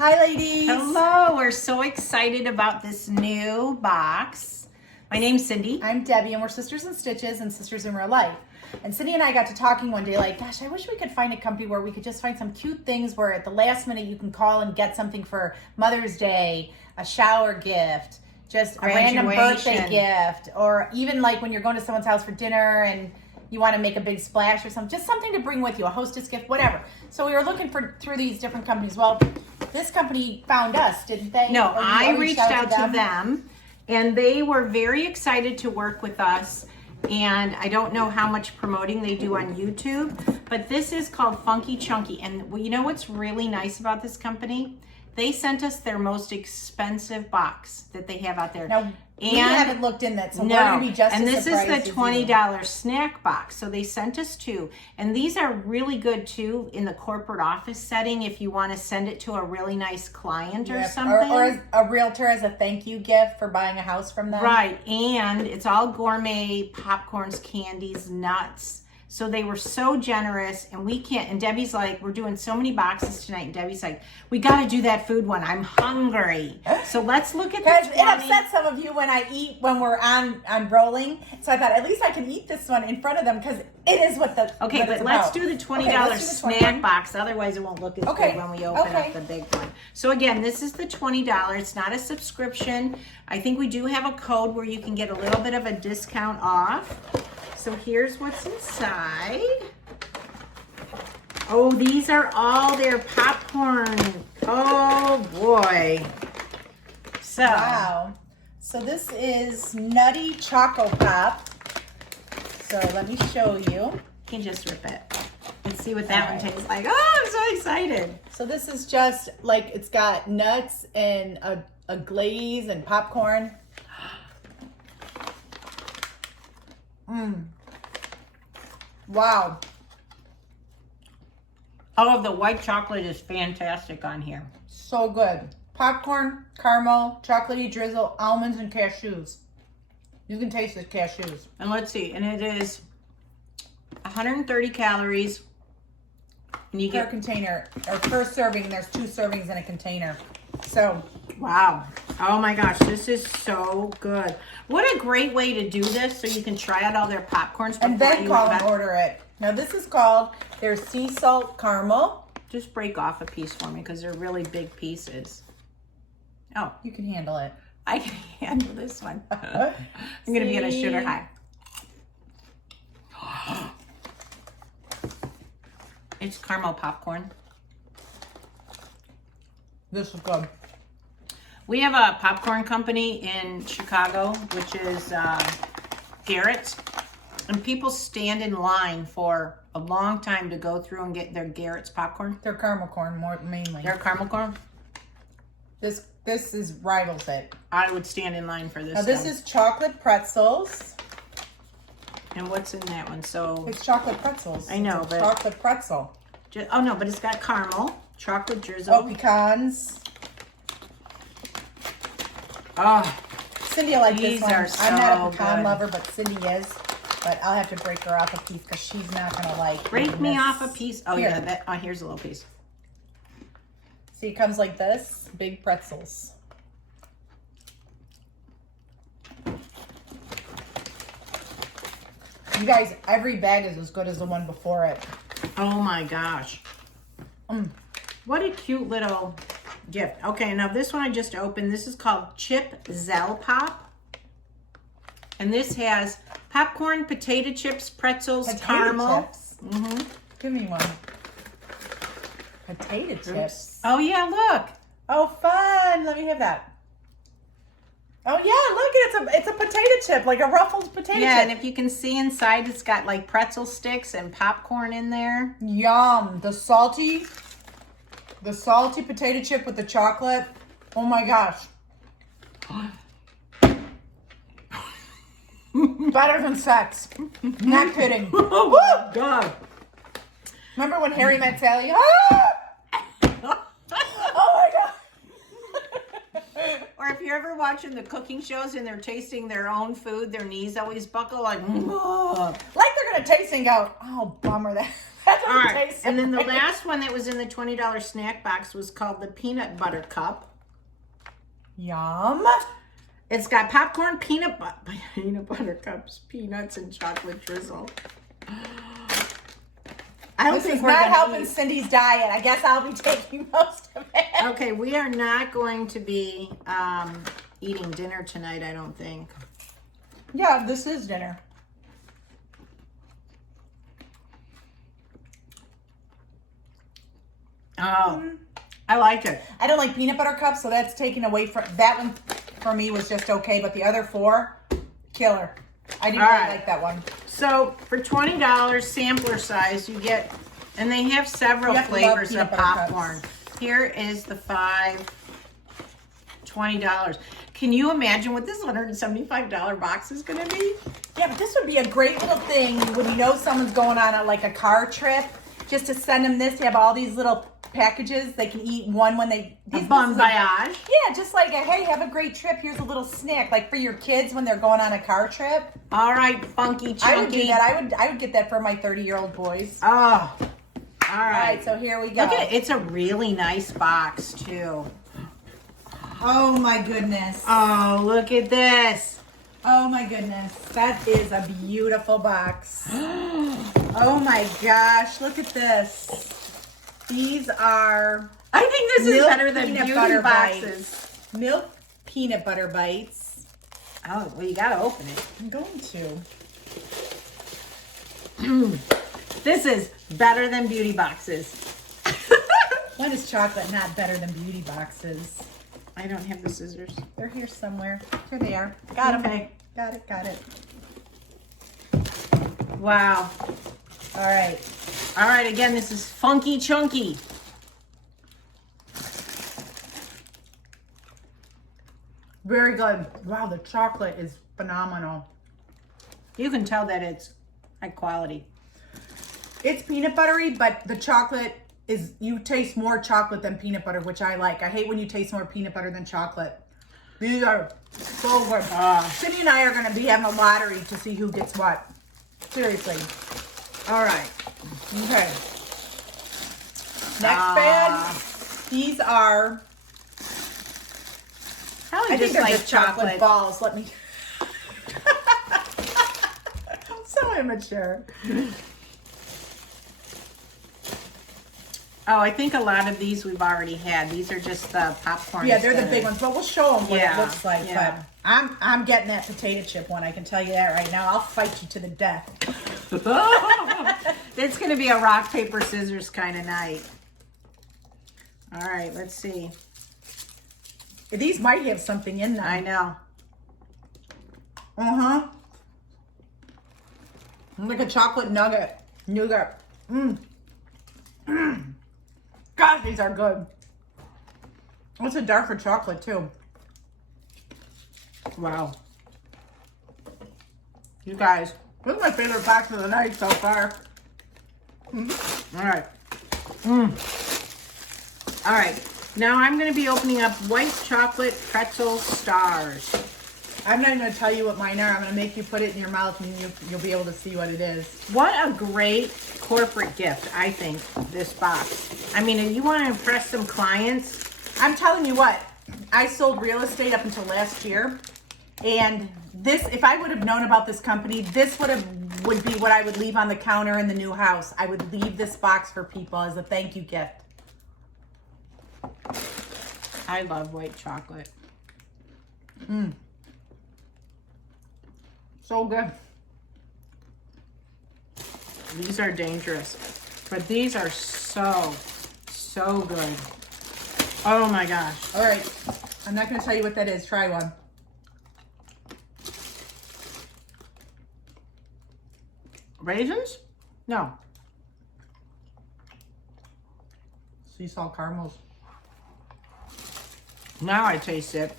Hi, ladies. Hello, we're so excited about this new box. My name's Cindy. I'm Debbie, and we're sisters in stitches and sisters in real life. And Cindy and I got to talking one day like, gosh, I wish we could find a company where we could just find some cute things where at the last minute you can call and get something for Mother's Day, a shower gift, just a random birthday gift, or even like when you're going to someone's house for dinner and you want to make a big splash or something, just something to bring with you, a hostess gift, whatever. So we were looking through these different companies. Well, this company found us, didn't they? No, I reached out to them, and they were very excited to work with us. And I don't know how much promoting they do on YouTube, but this is called Funky Chunky. And you know what's really nice about this company? They sent us their most expensive box that they have out there. Now, we haven't looked in that, so we're going to be just and as this is surprised the as $20 snack box. So they sent us two. And these are really good, too, in the corporate office setting if you want to send it to a really nice client or something. Or as a realtor as a thank you gift for buying a house from them. Right. And it's all gourmet, popcorns, candies, nuts. So they were so generous, and we can't, and Debbie's like, we're doing so many boxes tonight, and Debbie's like, we got to do that food one. I'm hungry. So let's look at this. It upsets some of you when I eat, when we're on rolling. So I thought, at least I can eat this one in front of them, because it is what the Okay, but let's do the $20 snack box. Otherwise, it won't look as good when we open up the big one. So again, this is the $20. It's not a subscription. I think we do have a code where you can get a little bit of a discount off. So here's what's inside. Oh, these are all their popcorn. Oh boy. So. Wow. So this is Nutty Choco Pop. So let me show you. You can just rip it. Let's see what that one tastes like. Oh, I'm so excited. So this is just like, it's got nuts and a glaze and popcorn. Wow. Oh, the white chocolate is fantastic on here. So good. Popcorn, caramel, chocolatey drizzle, almonds, and cashews. You can taste the cashews. And let's see. And it is 130 calories. And you Per get container, or per serving. There's 2 servings in a container. So, wow. Oh my gosh, this is so good. What a great way to do this, so you can try out all their popcorns before and then you call and order it. Now this is called their sea salt caramel. Just break off a piece for me, because they're really big pieces. Oh, You can handle it. I can handle this one. I'm going to be at a sugar high. It's caramel popcorn. This is good. We have a popcorn company in Chicago, which is Garrett's. And people stand in line for a long time to go through and get their Garrett's popcorn. They're caramel corn mainly. They're caramel corn. This is rivals it. I would stand in line for this. Now this is chocolate pretzels. And what's in that one? So It's chocolate pretzels. I know, it's a but chocolate pretzel. Oh no, but it's got caramel, chocolate drizzle. Oh, pecans. Oh, Cindy will like these this one. are so I'm not a pecan good. lover, but Cindy is. But I'll have to break her off a piece because she's not gonna like. break me this. off a piece. Oh Here. yeah, here's a little piece. See, it comes like this, big pretzels. You guys, every bag is as good as the one before it. Oh my gosh. What a cute little gift. Okay, now this one I just opened. This is called Chip Zell Pop. And this has popcorn, potato chips, pretzels, caramel. Chips. Give me one. Potato chips. Oh yeah, look. Oh, fun. Let me have that. Oh yeah, look, it's a potato chip, like a Ruffles potato chip. Yeah, and if you can see inside, it's got like pretzel sticks and popcorn in there. Yum. The salty potato chip with the chocolate. Oh my gosh. Better than sex. Not kidding. Oh my God. Remember when Harry met Sally? Ah! Oh my God. Or if you're ever watching the cooking shows and they're tasting their own food, their knees always buckle like, Like they're going to taste and go, oh, bummer. That's All right, Tastes and then the great. last one that was in the $20 snack box was called the Peanut Butter Cup. Yum. It's got popcorn, peanut butter cups, peanuts, and chocolate drizzle. I don't This think is we're not gonna helping eat. Cindy's diet. I guess I'll be taking most of it. Okay, we are not going to be eating dinner tonight, I don't think. Yeah, this is dinner. Oh, I like it. I don't like peanut butter cups, so that's taken away from that one. For me, was just okay, but the other 4, killer. I didn't All really right. like that one. So for $20 sampler size, you get, and they have several You have to love flavors peanut of butter cups. popcorn. Here is the 5, $20. Can you imagine what this $175 box is going to be? Yeah, but this would be a great little thing when you know someone's going on a car trip, just to send them this. You have all these little packages. They can eat one when they... A this bon is voyage. Yeah, just like, hey, have a great trip. Here's a little snack, like for your kids when they're going on a car trip. All right, funky chunky. I would do that. I would get that for my 30-year-old boys. Oh, all All right. right, so here we go. Look at it. It's a really nice box, too. Oh my goodness. Oh, look at this. Oh my goodness. That is a beautiful box. Oh my gosh, look at this. These are I think this is milk better than peanut beauty butter boxes. bites. Milk peanut butter bites. Oh, well, you got to open it. I'm going to. This is better than beauty boxes. When is chocolate not better than beauty boxes? I don't have the scissors. They're here somewhere. Here they are. Got them. Okay. Got it, got it. Wow. All right. All right, again, this is Funky Chunky. Very good. Wow, the chocolate is phenomenal. You can tell that it's high quality. It's peanut buttery, but the chocolate is, you taste more chocolate than peanut butter, which I like. I hate when you taste more peanut butter than chocolate. These are so good. Cindy and I are going to be having a lottery to see who gets what. Seriously. All right. Okay. Next bag. These are, Probably I think just they're like just chocolate chocolate. balls. Let me. I'm so immature. Oh, I think a lot of these we've already had. These are just the popcorn. Yeah, they're the big ones, but we'll show them what Yeah, it looks like. yeah. But I'm getting that potato chip one. I can tell you that right now. I'll fight you to the death. It's going to be a rock, paper, scissors kind of night. All right, let's see. These might have something in them. I know. Uh-huh. Like a chocolate nugget. Nougat. Mmm. Mmm. God, these are good. It's a darker chocolate, too. Wow. You guys. This is my favorite box of the night so far. All right. All right. Now I'm going to be opening up white chocolate pretzel stars. I'm not even going to tell you what mine are. I'm going to make you put it in your mouth and you'll be able to see what it is. What a great corporate gift, I think, this box. I mean, if you want to impress some clients. I'm telling you what, I sold real estate up until last year. And this, if I would have known about this company, this would be what I would leave on the counter in the new house. I would leave this box for people as a thank you gift. I love white chocolate. So good. These are dangerous, but these are so good. Oh my gosh. All right. I'm not going to tell you what that is. Try one. Raisins? No. Sea salt caramels. Now I taste it.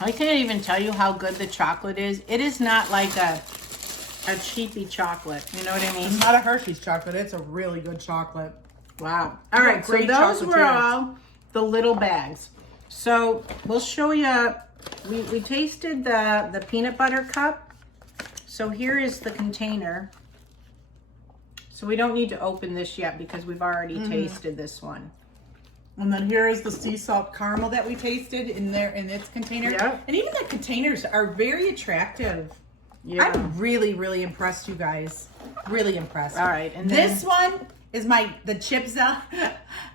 I can't even tell you how good the chocolate is. It is not like a cheapy chocolate. You know what I mean? It's not a Hershey's chocolate. It's a really good chocolate. Wow. All right, so Great those were chocolatier. all the little bags. So we'll show you, we tasted the peanut butter cup. So here is the container. So we don't need to open this yet because we've already tasted this one. And then here is the sea salt caramel that we tasted in its container. Yep. And even the containers are very attractive. Yeah. I'm really, really impressed, you guys. Really impressed. All right, and then, this one is the Chipsa.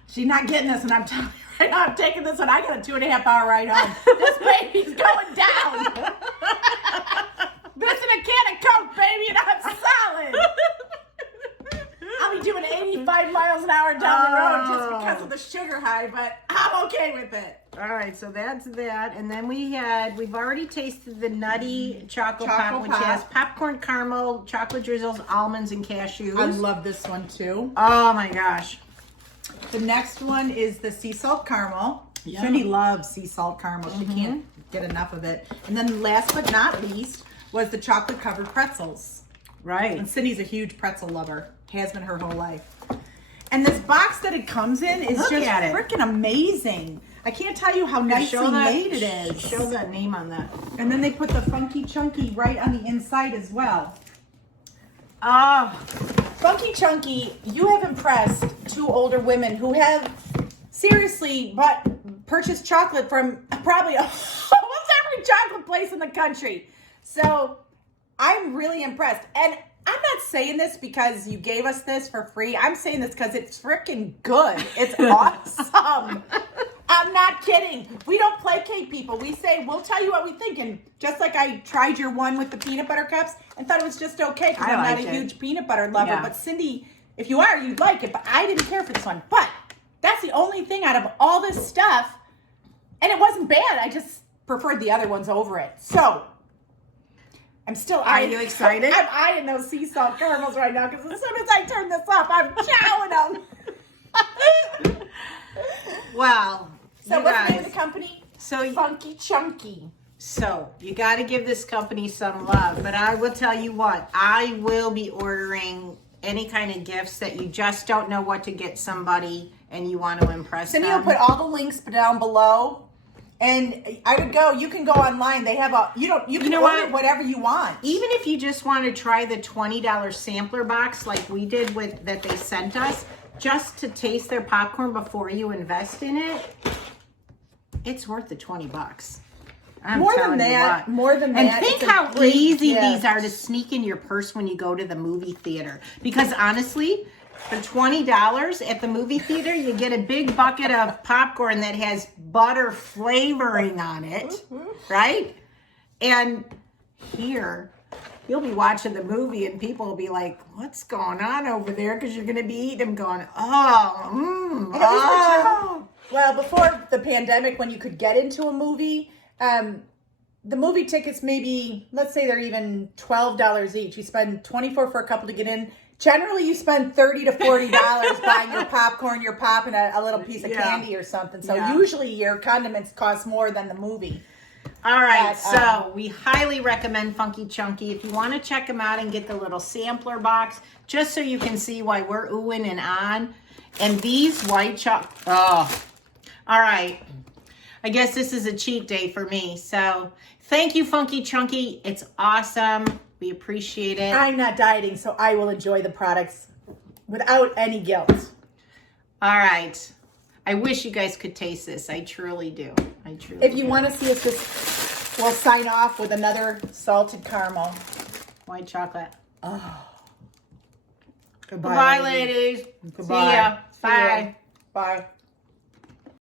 She's not getting this, and I'm telling you right now, I'm taking this one. I got a 2.5 hour ride home. This baby's going down. This and a can of Coke, baby, and I'm solid. I'll be doing 85 miles an hour down the road just because of the sugar high, but I'm okay with it. all right, so that's that. And then we've already tasted the nutty chocolate pop, which has popcorn, caramel, chocolate drizzles, almonds, and cashews. I love this one too. Oh my gosh. The next one is the sea salt caramel. Yeah. Cindy loves sea salt caramel. She can't get enough of it. And then last but not least was the chocolate covered pretzels. Right. And Cindy's a huge pretzel lover. Has been her whole life. And this box that it comes in is Look just at it. freaking amazing. I can't tell you how nicely made it is. Show that name on that. And then they put the Funky Chunky right on the inside as well. Oh, Funky Chunky, you have impressed 2 older women who have seriously purchased chocolate from probably almost every chocolate place in the country. So I'm really impressed. And I'm not saying this because you gave us this for free. I'm saying this because it's freaking good. It's awesome. I'm not kidding. We don't placate people. We say, we'll tell you what we think. And just like I tried your one with the peanut butter cups and thought it was just okay because I'm not a huge peanut butter lover. Yeah. But Cindy, if you are, you'd like it. But I didn't care for this one. But that's the only thing out of all this stuff. And it wasn't bad. I just preferred the other ones over it. So I'm still Are you excited? I'm eyeing those sea salt caramels right now because as soon as I turn this off, I'm chowing them. well. So you what's the name guys, of the company? So Funky Chunky. So you got to give this company some love, but I will tell you what, I will be ordering any kind of gifts that you just don't know what to get somebody and you want to impress Cindy them. will put all the links down below. And I would go, you can go online. They have you can know order what? whatever you want. Even if you just want to try the $20 sampler box like we did that they sent us, just to taste their popcorn before you invest in it, it's worth the $20. I'm More than telling you that, what. more than And that. think it's a how great easy gift. these are to sneak in your purse when you go to the movie theater. Because honestly, for $20 at the movie theater, you get a big bucket of popcorn that has butter flavoring on it, right? And here, you'll be watching the movie and people will be like, what's going on over there? Because you're going to be eating them going, oh. Well, before the pandemic, when you could get into a movie, the movie tickets maybe, let's say they're even $12 each. You spend $24 for a couple to get in. Generally, you spend $30 to $40 buying your popcorn, your pop, and a little piece of candy or something. So usually your condiments cost more than the movie. All right, so we highly recommend Funky Chunky. If you want to check them out and get the little sampler box, just so you can see why we're oohing and on. And these white chocolate, all right. I guess this is a cheat day for me. So thank you, Funky Chunky. It's awesome. We appreciate it. I'm not dieting, so I will enjoy the products without any guilt. All right. I wish you guys could taste this. I truly do. If you want to see us, we'll sign off with another salted caramel. White chocolate. Oh. Goodbye, ladies. Goodbye. See ya. Bye. Bye.